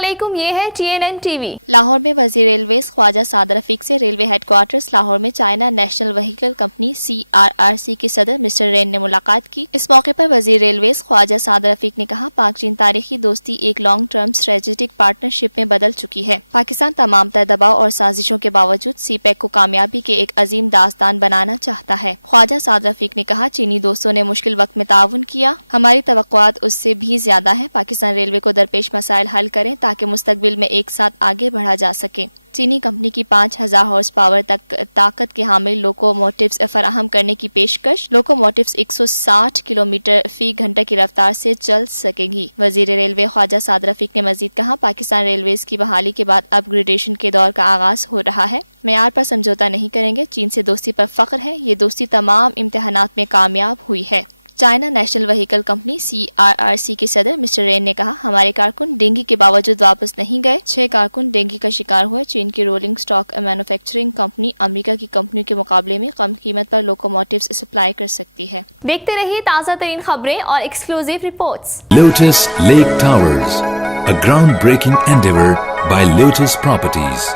अस्सलामुअलैकुम, ये है TNN TV। लाहौर में वज़ीर रेलवेज ख्वाजा सादर रफीक से रेलवे हेडक्वार्टर्स लाहौर में China national vehicle company CRRC के सदर मिस्टर रेन ने मुलाकात की। इस मौके पर वज़ीर रेलवेज ख्वाजा सादर रफीक ने कहा, पाक चीन तारीखी दोस्ती एक लॉन्ग टर्म स्ट्रेटेजिक पार्टनरशिप में बदल चुकी है। पाकिस्तान तमाम तर दबाव और साजिशों के बावजूद CPEC को कामयाबी के एक अजीम दास्तान बनाना चाहता है। ख्वाजा सादर रफीक ने कहा, चीनी दोस्तों ने मुश्किल वक्त में ताउन किया, हमारी तवक्कुआत उससे भी ज्यादा है। पाकिस्तान रेलवे को दरपेश मसाइल हल करें ताकि मुस्तकबिल में एक साथ आगे बढ़ा जा सके। चीनी कंपनी की 5000 हॉर्स पावर तक ताकत के हामिल लोकोमोटिव्स फराहम करने की पेशकश। लोकोमोटिव्स 160 किलोमीटर फी घंटा की रफ्तार से चल सकेंगी। वजीर रेलवे ख्वाजा सादर रफीक ने मजीद कहा, पाकिस्तान रेलवेज की बहाली के बाद अपग्रेडेशन के दौर का आगाज हो रहा है। मेयार पर समझौता नहीं करेंगे। चीन से दोस्ती पर फख्र है। ये दोस्ती तमाम इम्तिहानात में कामयाब हुई है। China national vehicle company CRRC के सदर मिस्टर रेन ने कहा, हमारे कारकुन डेंगू के बावजूद वापस नहीं गए। 6 कारकुन डेंगू का शिकार हुए। चीन की rolling stock manufacturing company America की कंपनियों के मुकाबले में कम कीमत पर लोकोमोटिव्स सप्लाई कर सकती है। देखते रहिए ताज़ा तरीन खबरें और exclusive reports. Lotus Lake Towers, a groundbreaking endeavor by Lotus Properties.